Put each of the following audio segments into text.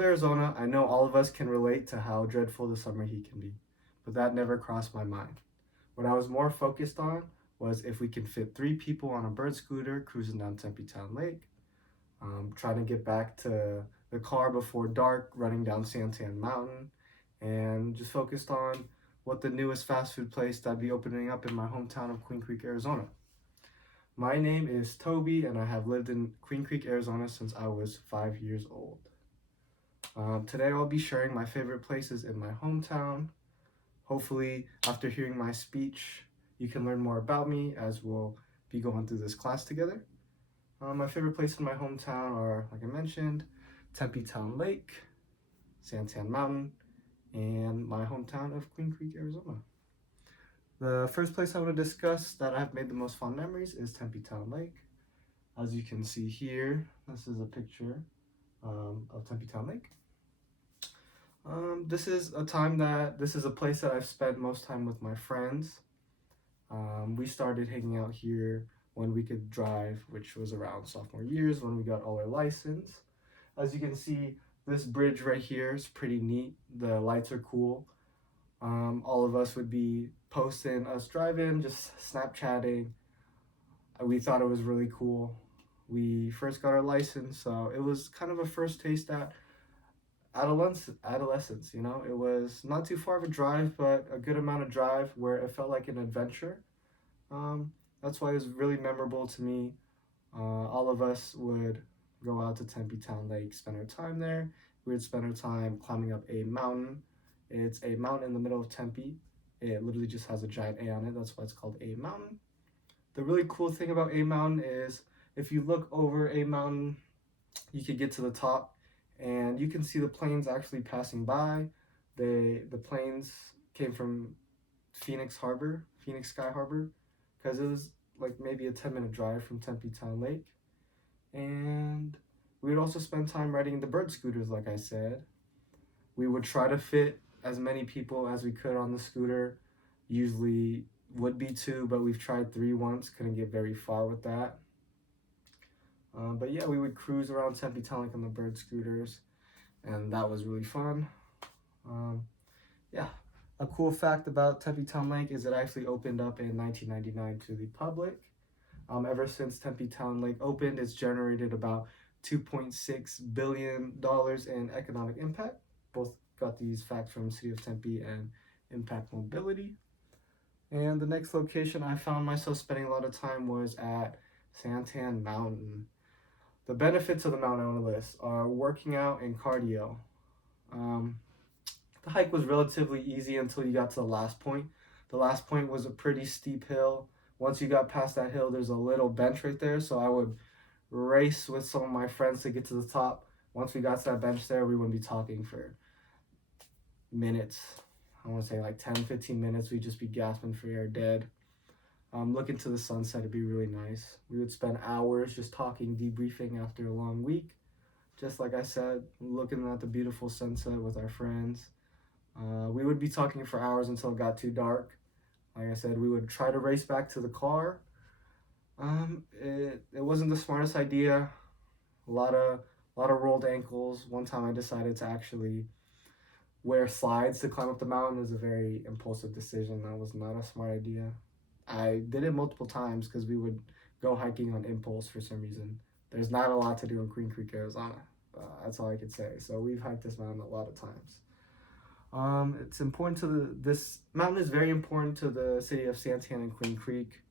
Arizona, I know all of us can relate to how dreadful the summer heat can be, but that never crossed my mind. What I was more focused on was if we can fit 3 people on a bird scooter cruising down Tempe Town Lake, trying to get back to the car before dark, running down Santan Mountain, and just focused on what the newest fast food place that'd be opening up in my hometown of Queen Creek, Arizona. My name is Toby, and I have lived in Queen Creek, Arizona since I was 5 years old. Today, I'll be sharing my favorite places in my hometown. Hopefully, after hearing my speech, you can learn more about me as we'll be going through this class together. My favorite places in my hometown are, like I mentioned, Tempe Town Lake, Santan Mountain, and my hometown of Queen Creek, Arizona. The first place I want to discuss that I've made the most fond memories is Tempe Town Lake. As you can see here, this is a picture of Tempe Town Lake. This is a place that I've spent most time with my friends. We started hanging out here when we could drive, which was around sophomore years when we got all our license. As you can see, this bridge right here is pretty neat. The lights are cool. All of us would be posting us driving, just Snapchatting. We thought it was really cool. We first got our license, so it was kind of a first taste at adolescence. It was not too far of a drive, but a good amount of drive where it felt like an adventure. That's why it was really memorable to me. All of us would go out to Tempe Town Lake, spend our time there. We would spend our time climbing up a mountain. It's a mountain in the middle of Tempe. It literally just has a giant A on it. That's why it's called A Mountain. The really cool thing about A Mountain is if you look over A Mountain, you could get to the top and you can see the planes actually passing by. The planes came from Phoenix Sky Harbor, because it was like maybe a 10-minute drive from Tempe Town Lake. And we would also spend time riding the bird scooters, like I said. We would try to fit as many people as we could on the scooter. Usually would be 2, but we've tried 3 once, couldn't get very far with that. But yeah, we would cruise around Tempe Town Lake on the bird scooters, and that was really fun. Yeah, a cool fact about Tempe Town Lake is it actually opened up in 1999 to the public. Ever since Tempe Town Lake opened, it's generated about $2.6 billion in economic impact. Both got these facts from City of Tempe and Impact Mobility. And the next location I found myself spending a lot of time was at Santan Mountain. The benefits of the mountain on the list are working out and cardio. The hike was relatively easy until you got to the last point. The last point was a pretty steep hill. Once you got past that hill, there's a little bench right there, so I would race with some of my friends to get to the top. Once we got to that bench there, we wouldn't be talking for minutes. I want to say like 10, 15 minutes. We'd just be gasping for air, dead. Looking to the sunset, it'd be really nice. We would spend hours just talking, debriefing after a long week. Just like I said, looking at the beautiful sunset with our friends. We would be talking for hours until it got too dark. Like I said, we would try to race back to the car. It wasn't the smartest idea. A lot of rolled ankles. One time I decided to actually wear slides to climb up the mountain. It was a very impulsive decision. That was not a smart idea. I did it multiple times because we would go hiking on impulse for some reason. There's not a lot to do in Queen Creek, Arizona. That's all I could say. So we've hiked this mountain a lot of times. It's important to this mountain is very important to the city of Santan and Queen Creek.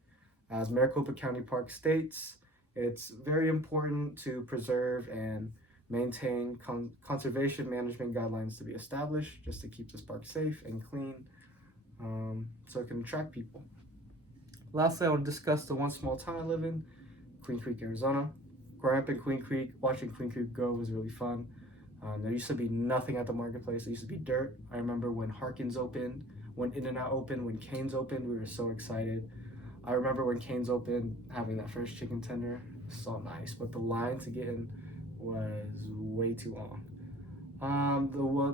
As Maricopa County Park states, it's very important to preserve and maintain conservation management guidelines to be established just to keep this park safe and clean, so it can attract people. Lastly, I want to discuss the one small town I live in, Queen Creek, Arizona. Growing up in Queen Creek, watching Queen Creek grow was really fun. There used to be nothing at the marketplace. There used to be dirt. I remember when Harkins opened, when In-N-Out opened, when Cane's opened, we were so excited. I remember when Cane's opened, having that first chicken tender, so nice. But the line to get in was way too long.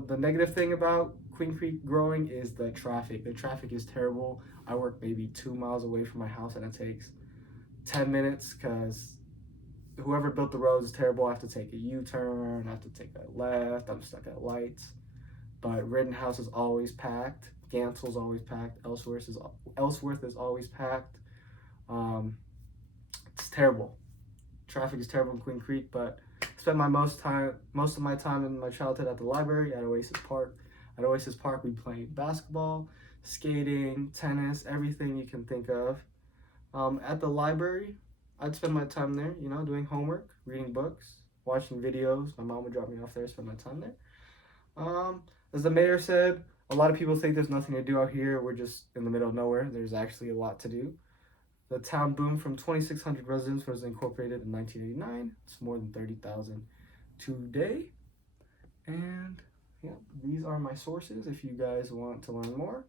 The negative thing about Queen Creek growing is the traffic. The traffic is terrible. I work maybe 2 miles away from my house, and it takes 10 minutes because whoever built the roads is terrible. I have to take a U-turn. I have to take a left. I'm stuck at lights. But Rittenhouse is always packed. Gansel's always packed. Ellsworth is always packed. Um, it's terrible. Traffic is terrible in Queen Creek, but I spent most of my time in my childhood at the library at Oasis Park. At Oasis Park, we played basketball, skating, tennis, everything you can think of. At the library, I'd spend my time there, doing homework, reading books, watching videos. My mom would drop me off there, spend my time there. Um, as the mayor said, a lot of people think there's nothing to do out here. We're just in the middle of nowhere. There's actually a lot to do. The town boomed from 2,600 residents was incorporated in 1989. It's more than 30,000 today. And yeah, these are my sources if you guys want to learn more.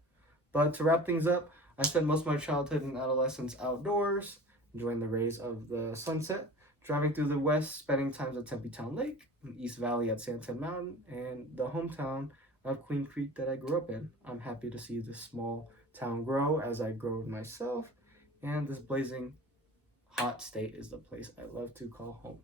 But to wrap things up, I spent most of my childhood and adolescence outdoors, enjoying the rays of the sunset, driving through the west, spending times at Tempe Town Lake, East Valley at Santan Mountain, and the hometown of Queen Creek that I grew up in. I'm happy to see this small town grow as I grow myself, and this blazing hot state is the place I love to call home.